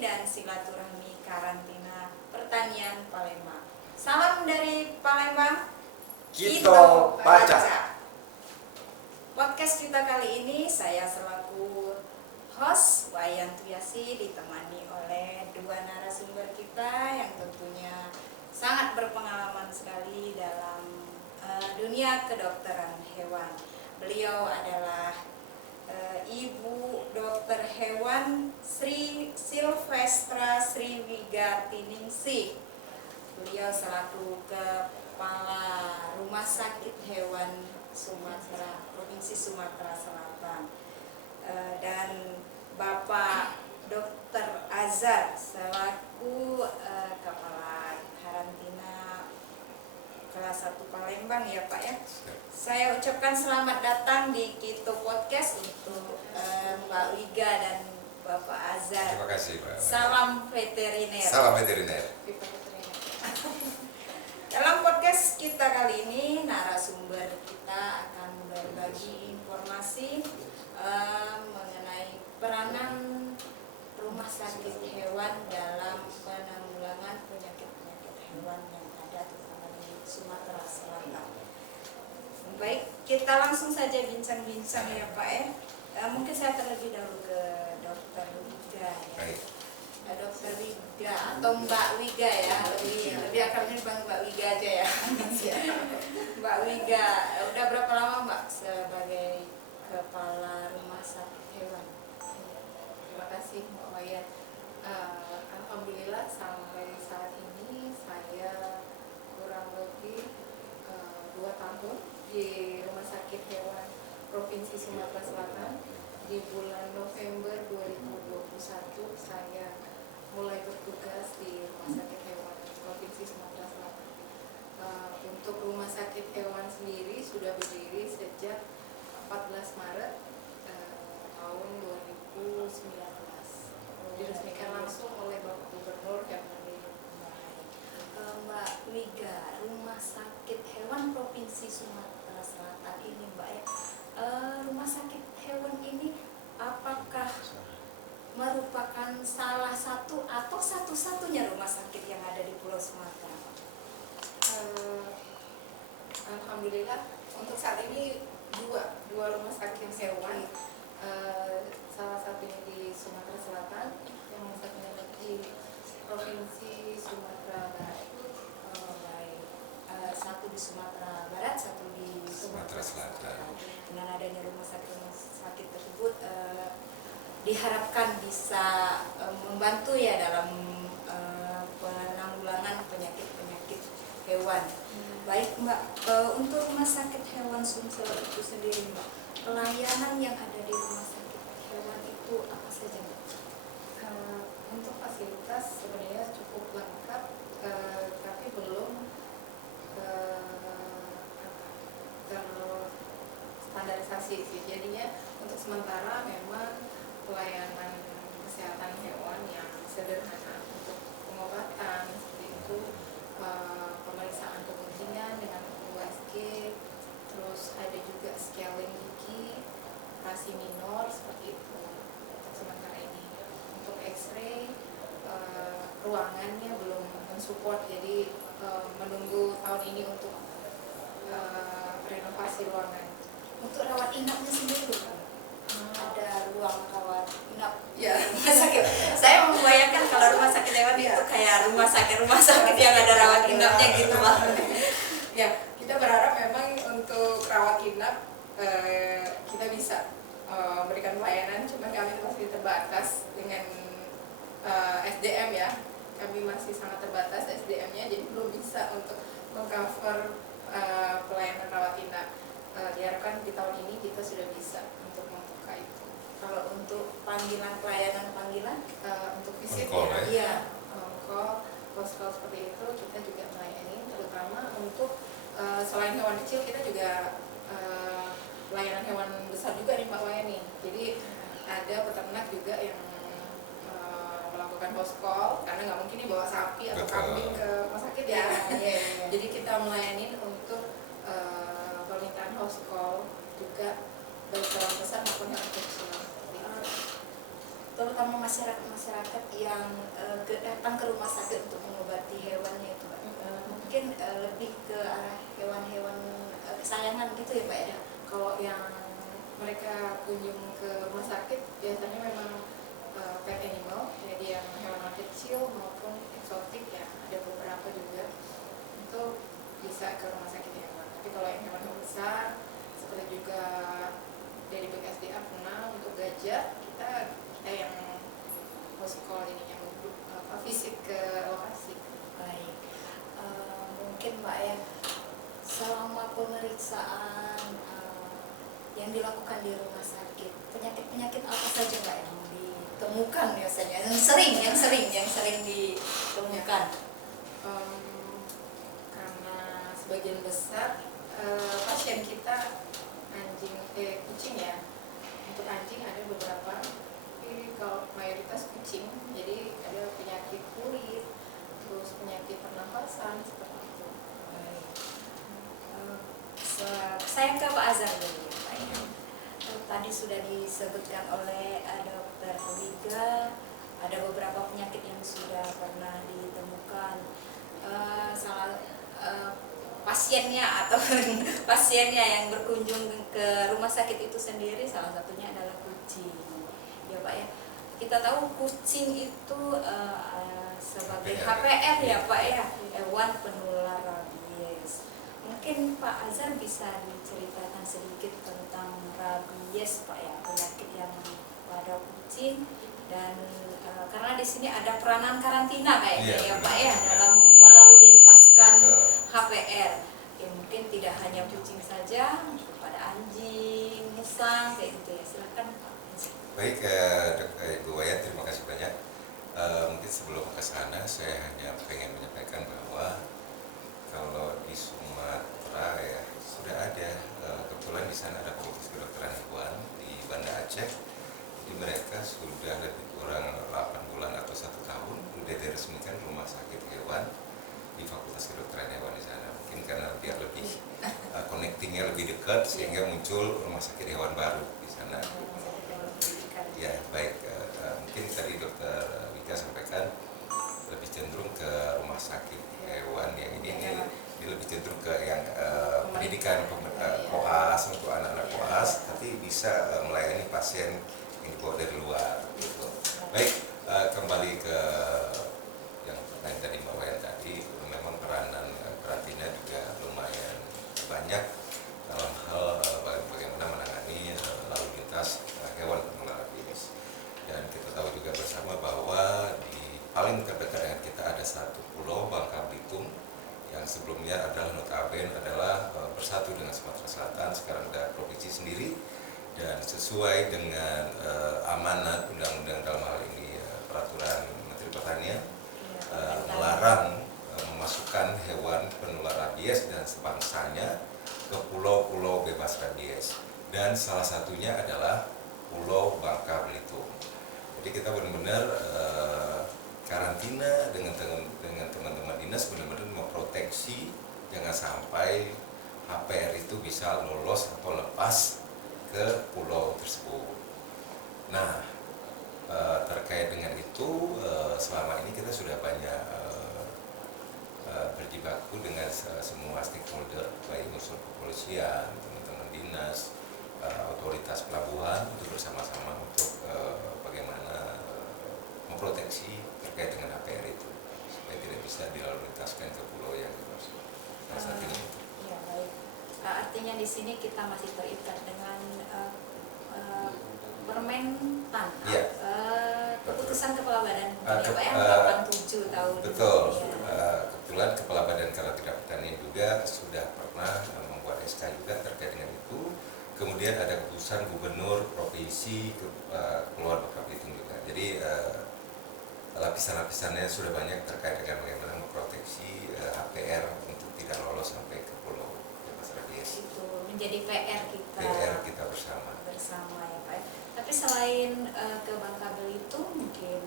dan silaturahmi karantina pertanian Palembang. Salam dari Palembang, Kito Baca. Podcast kita kali ini saya selaku host Wayan Tuyasi ditemani oleh dua narasumber kita yang tentunya sangat berpengalaman sekali dalam dunia kedokteran hewan. Beliau adalah Ibu Dokter Hewan Sri Silvestra Sriwigartiningsih. Beliau selaku Kepala Rumah Sakit Hewan Sumatera, Provinsi Sumatera Selatan, dan Bapak Dr. Azhar selaku Kepala Karantina kelas 1 Palembang ya Pak ya. Saya ucapkan selamat datang di Kito Podcast untuk Mbak Wiga dan Bapak Azhar. Terima kasih Pak. Salam veteriner. Salam veteriner. Dalam podcast kita kali ini narasumber kita akan berbagi informasi mengenai peranan rumah sakit hewan dalam penanggulangan penyakit-penyakit hewan yang ada terutama di Sumatera Selatan. Baik, kita langsung saja bincang-bincang ya Pak ya. Mungkin saya terlebih dahulu ke Dokter Wiga ya. Baik. Dokter Wiga atau Mbak Wiga ya, lebih akrabnya dipanggil Mbak Wiga aja ya. Mbak Wiga, udah berapa lama Mbak sebagai Kepala Rumah Sakit Hewan? Terima kasih Mbak Wayan. Alhamdulillah sampai saat ini saya kurang lebih 2 tahun di Rumah Sakit Hewan Provinsi Sumatera Selatan. Di bulan November 2021 saya mulai bertugas di Rumah Sakit Hewan Provinsi Sumatera Selatan. Untuk Rumah Sakit Hewan sendiri sudah berdiri sejak 14 Maret tahun 2019. Diresmikan langsung oleh Bapak Gubernur dan Mbak Wiga, Rumah Sakit Hewan Provinsi Sumatera Selatan ini Mbak ya, Rumah Sakit Hewan ini apakah merupakan salah satu atau satu-satunya rumah sakit yang ada di Pulau Sumatera? Alhamdulillah untuk saat ini dua rumah sakit hewan, salah satunya di Sumatera Selatan, yang satunya di Provinsi Sumatera Barat. Satu di Sumatera Barat, satu di Sumatera Selatan. Dengan adanya rumah sakit tersebut diharapkan bisa membantu ya dalam penanggulangan penyakit-penyakit hewan. Baik Mbak, untuk Rumah Sakit Hewan Sumsel itu sendiri Mbak, pelayanan yang ada di Rumah Sakit Hewan itu apa saja Mbak? Untuk fasilitas sebenarnya cukup lengkap, tapi belum terstandarisasi sih. Jadinya untuk sementara memang pelayanan kesehatan hewan yang sederhana untuk pengobatan seperti itu, pemeriksaan kepentingan dengan USG, terus ada juga scaling gigi, operasi minor seperti itu untuk sementara ini. Untuk X-ray ruangannya belum mensupport, jadi menunggu tahun ini untuk renovasi ruangan. Untuk rawat inapnya sendiri Mbak? Ada ruang rawat inap Ya. rumah sakit. Saya membayangkan kalau rumah sakit hewan itu kayak rumah sakit yang ada rawat inapnya gitu Mbak. Ya, kita berharap memang untuk rawat inap kita bisa memberikan pelayanan, cuma kami masih terbatas dengan SDM ya. Kami masih sangat terbatas SDM-nya, jadi belum bisa untuk mengcover pelayanan rawat inap. Diharapkan di tahun ini kita sudah bisa untuk membuka itu. Kalau untuk pelayanan panggilan Untuk visit On-call, ya? iya. on-call, post-call seperti itu kita juga melayani, terutama untuk selain hewan kecil kita juga pelayanan hewan besar juga nih Mbak Wayani. Jadi ada peternak juga yang melakukan post-call, karena nggak mungkin nih bawa sapi atau Betul. kambing ke rumah sakit ya. Iya. Jadi kita melayani untuk permintaan host call juga baik hewan besar maupun hewan kecil. terutama masyarakat yang datang ke rumah sakit untuk mengobati hewannya itu Pak. Mungkin lebih ke arah hewan-hewan kesayangan gitu ya Pak ya. Kalau yang mereka kunjung ke rumah sakit biasanya memang pet animal, jadi yang hewan kecil maupun eksotik ya, ada beberapa juga itu bisa ke rumah sakit hewan. Tapi kalau yang hewan besar seperti juga dari BKSDA pernah untuk gajah, kita yang musikal ininya visit ke lokasi. Baik. Mungkin Pak ya, selama pemeriksaan yang dilakukan di rumah sakit, penyakit-penyakit apa saja Pak yang ditemukan biasanya, yang sering ditemukan? Karena sebagian besar pasien kita kucing ya. Untuk anjing ada beberapa, tapi kalau mayoritas kucing, jadi ada penyakit kulit, terus penyakit pernapasan seperti itu. Baik. Saya ke Pak Azhar dulu ya Pak ya. Tadi sudah disebutkan oleh Dokter Wiga, ada beberapa penyakit yang sudah pernah ditemukan. Pasiennya atau pasiennya yang berkunjung ke rumah sakit itu sendiri salah satunya adalah kucing. Ya Pak ya. Kita tahu kucing itu sebagai HPR ya Pak ya, hewan penular rabies. Mungkin Pak Azhar bisa diceritakan sedikit tentang rabies Pak ya, penyakit yang pada kucing, dan karena di sini ada peranan karantina kayaknya ya Pak ya dalam melalu lintaskan HPR. Ya mungkin tidak hanya kucing saja, pada anjing, musang kayak gitu ya. Silakan Pak. Baik, Ibu Wayan, terima kasih banyak. Mungkin sebelum ke sana, saya hanya pengen menyampaikan bahwa kalau di Sumatera ya sudah ada, kebetulan di sana ada Komunitas Kedokteran Hewan di Banda Aceh. Jadi mereka sudah lebih kurang 8 bulan atau 1 tahun sudah diresmikan rumah sakit hewan di Fakultas Kedokteran Hewan di sana. Mungkin karena biar lebih connectingnya lebih dekat sehingga muncul rumah sakit hewan baru di sana. Ya baik, mungkin tadi Dokter Wika sampaikan lebih cenderung ke rumah sakit hewan yang ini lebih cenderung ke yang pendidikan koas untuk anak-anak koas, tapi bisa melayani pasien yang dibawa dari luar gitu. Baik, kembali ke yang lain tadi Mbak Wayan tadi, memang peranan karantina juga lumayan banyak dalam hal bagaimana menangani lalu lintas hewan penular rabies. Dan kita tahu juga bersama bahwa di paling terdekat dengan kita ada satu pulau, Bangka Belitung, yang sebelumnya adalah notabene adalah bersatu dengan Sumatera Selatan, sekarang ada provinsi sendiri, dan sesuai dengan amanat undang-undang dalam hal ini peraturan Menteri Pertanian melarang memasukkan hewan penular rabies dan sebangsanya ke pulau-pulau bebas rabies, dan salah satunya adalah Pulau Bangka Belitung. Jadi kita benar-benar karantina dengan teman-teman dinas, benar-benar memproteksi jangan sampai HPR itu bisa lolos atau lepas ke pulau tersebut. Nah, terkait dengan itu selama ini kita sudah banyak berjibaku dengan semua stakeholder, baik unsur kepolisian, teman-teman dinas, otoritas pelabuhan, untuk bersama-sama untuk bagaimana memproteksi terkait dengan APR itu supaya tidak bisa dilalu lintaskan ke pulau yang bebas. Saat ini. Ya baik. Artinya di sini kita masih terikat dengan Permentan. Ya. Keputusan Kepala Badan Ke- 87 tahun. Betul. Ya. Kebetulan Kepala Badan Karantina Pertanian juga sudah pernah membuat SK juga terkait dengan itu. Kemudian ada keputusan Gubernur Provinsi Kepulauan Bangka Belitung juga. Jadi lapisan-lapisannya sudah banyak terkait dengan bagaimana memproteksi HPR untuk tidak lolos sampai ke pulau bebas rabies. Itu menjadi PR kita. PR kita bersama. Bersama ya Pak. Tapi selain ke Bangka Belitung mungkin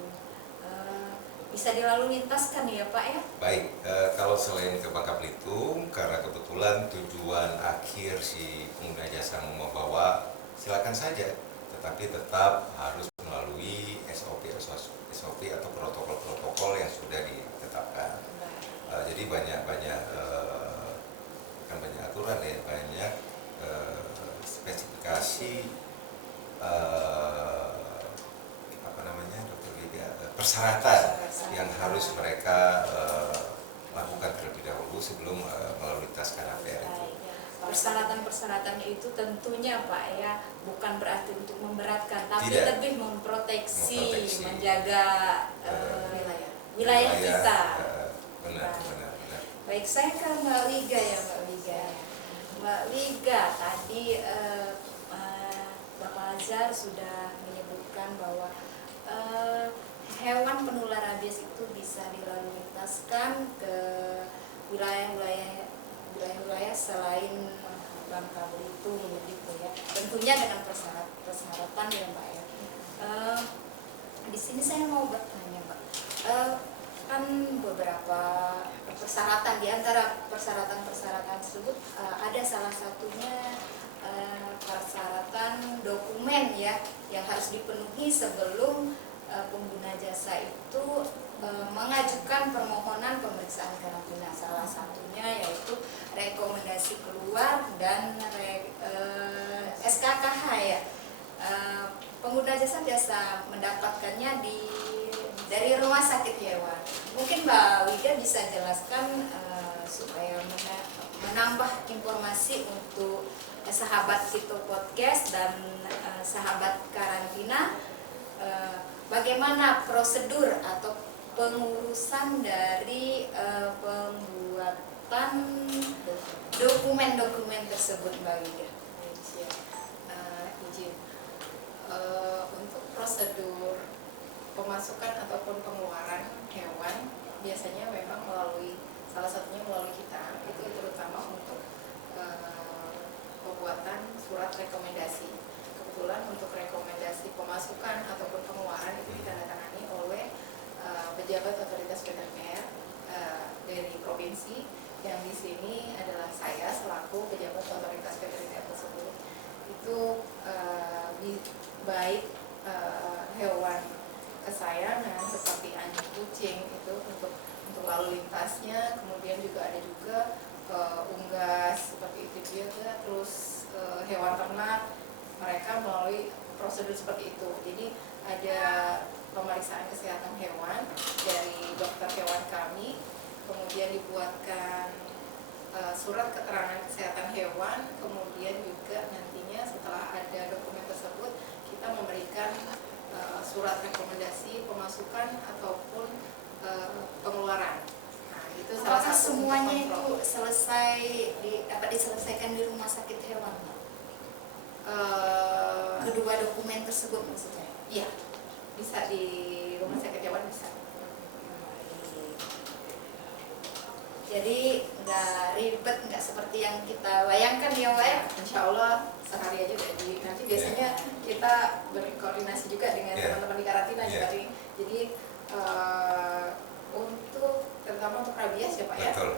bisa dilalu lintaskan ya Pak ya? Baik, kalau selain ke Bangka Belitung, karena kebetulan tujuan akhir si pengguna jasa membawa, silakan saja, tetapi tetap harus melalui SOP banyak spesifikasi apa namanya Dokter Lydia, persyaratan yang harus mereka lakukan terlebih dahulu sebelum melalui tes KNAPR itu. Persyaratan-persyaratannya itu tentunya Pak ya bukan berarti untuk memberatkan, tapi Tidak. lebih memproteksi, Memproteksi. menjaga wilayah kita. Benar. Baik, saya ke Mbak Liga ya Mbak Liga tadi Bapak Azhar sudah menyebutkan bahwa hewan penular rabies itu bisa dilalu lintaskan ke wilayah-wilayah selain Bangka Belitung begitu ya. Tentunya dengan persyaratan ya Mbak ya. Di sini saya mau bertanya Mbak. Kan beberapa persyaratan, di antara persyaratan tersebut ada salah satunya persyaratan dokumen ya yang harus dipenuhi sebelum pengguna jasa itu mengajukan permohonan pemeriksaan karantina. Salah satunya yaitu rekomendasi keluar dan SKKH ya. Pengguna jasa biasa mendapatkannya dari rumah sakit hewan. Mungkin Mbak Wida bisa jelaskan supaya menambah informasi untuk sahabat Kito Podcast dan sahabat karantina, bagaimana prosedur atau pengurusan dari pembuatan dokumen-dokumen tersebut Mbak Wida. Izin untuk prosedur pemasukan ataupun pengeluaran hewan biasanya memang salah satunya melalui kita, itu terutama untuk pembuatan surat rekomendasi. Kebetulan untuk rekomendasi pemasukan ataupun pengeluaran itu ditandatangani oleh pejabat otoritas veteriner dari provinsi, yang di sini adalah saya selaku pejabat otoritas veteriner tersebut. Itu baik hewan kesayangan seperti anjing, kucing itu untuk lalu lintasnya, kemudian juga ada juga unggas seperti itu juga, terus hewan ternak mereka melalui prosedur seperti itu. Jadi ada pemeriksaan kesehatan hewan dari dokter hewan kami, kemudian dibuatkan surat keterangan kesehatan hewan, kemudian juga nantinya setelah ada dokumen tersebut kita memberikan surat rekomendasi pemasukan ataupun pengeluaran. Nah, itu salah Apakah satu semuanya kontrol. itu dapat diselesaikan di rumah sakit hewan? Kedua dokumen tersebut maksudnya? Iya, bisa di rumah sakit hewan bisa. Jadi nggak ribet, nggak seperti yang kita bayangkan ya Mbak ya? Insya Allah sehari aja jadi. Nanti biasanya kita berkoordinasi juga dengan teman-teman di karantina juga nih. Jadi terutama untuk rabies ya Pak ya. Betul.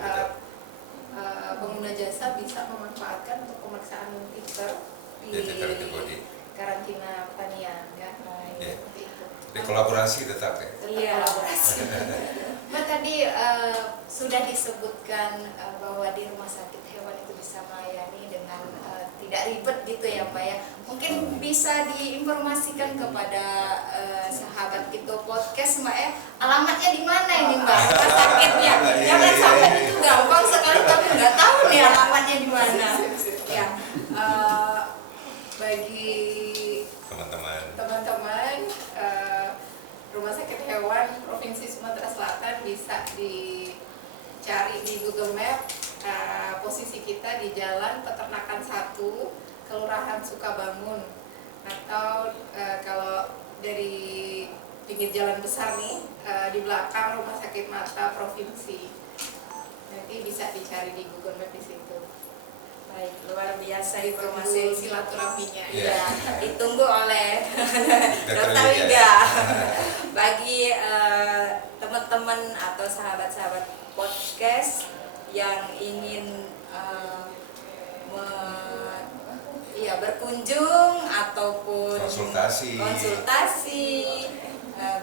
Pengguna jasa bisa memanfaatkan untuk pemeriksaan titer di karantina pertanian ya. Seperti itu. Jadi kolaborasi tetap ya. Iya. Kolaborasi. Mbak tadi sudah disebutkan bahwa di rumah sakit hewan itu bisa melayani dengan tidak ribet gitu ya Mbak ya. Mungkin bisa diinformasikan kepada sahabat Kito Podcast Mbak ya, alamatnya di mana ini Mbak rumah sakitnya? Jangan sampai itu gampang sekali tapi nggak tahu nih alamatnya di mana. Ya, bagi teman-teman Rumah Sakit Hewan Provinsi Sumatera Selatan bisa dicari di Google Map. Posisi kita di Jalan Peternakan 1, Kelurahan Sukabangun, atau kalau dari pinggir jalan besar nih di belakang Rumah Sakit Mata Provinsi. Nanti bisa dicari di Google Map di situ. Baik, luar biasa Informasi informasi silaturahminya. ya, ditunggu oleh Dokter Lydia. Wida. Bagi teman-teman atau sahabat-sahabat podcast yang ingin berkunjung ataupun Konsultasi.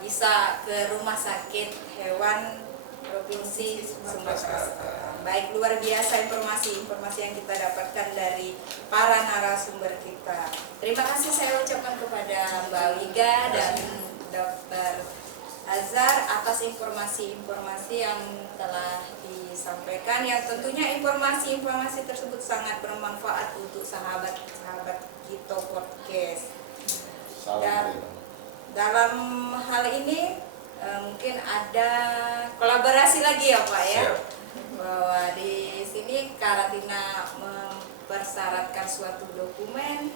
bisa ke Rumah Sakit Hewan Provinsi Sumatera Selatan. baik, luar biasa informasi-informasi yang kita dapatkan dari para narasumber kita. Terima kasih saya ucapkan kepada Mbak Wiga dan Dr. Azhar atas informasi-informasi yang telah disampaikan, yang tentunya informasi-informasi tersebut sangat bermanfaat untuk sahabat-sahabat Kito Podcast. Dan dalam hal ini mungkin ada kolaborasi lagi ya Pak ya. Siap. Bahwa di sini karantina mempersyaratkan suatu dokumen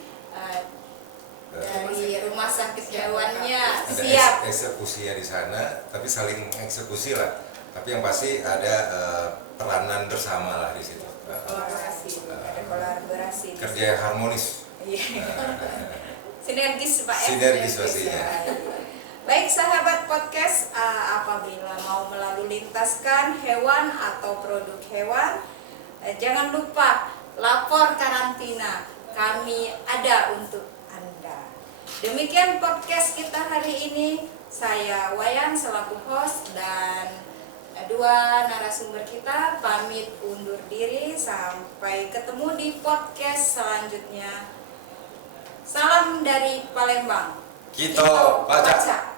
dari rumah sakit hewannya Ada siap. eksekusinya di sana, tapi saling eksekusi lah. Tapi yang pasti ada peranan bersama lah di situ. Kolaborasi, ada kolaborasi. Kerja yang harmonis. Iya. Sinergis Pak ya. Sinergis pastinya. Baik sahabat podcast, apabila mau melalu lintaskan hewan atau produk hewan, jangan lupa lapor karantina. Kami ada untuk Anda. Demikian podcast kita hari ini. Saya Wayan selaku host dan dua narasumber kita pamit undur diri. Sampai ketemu di podcast selanjutnya. Salam dari Palembang. Kito baca.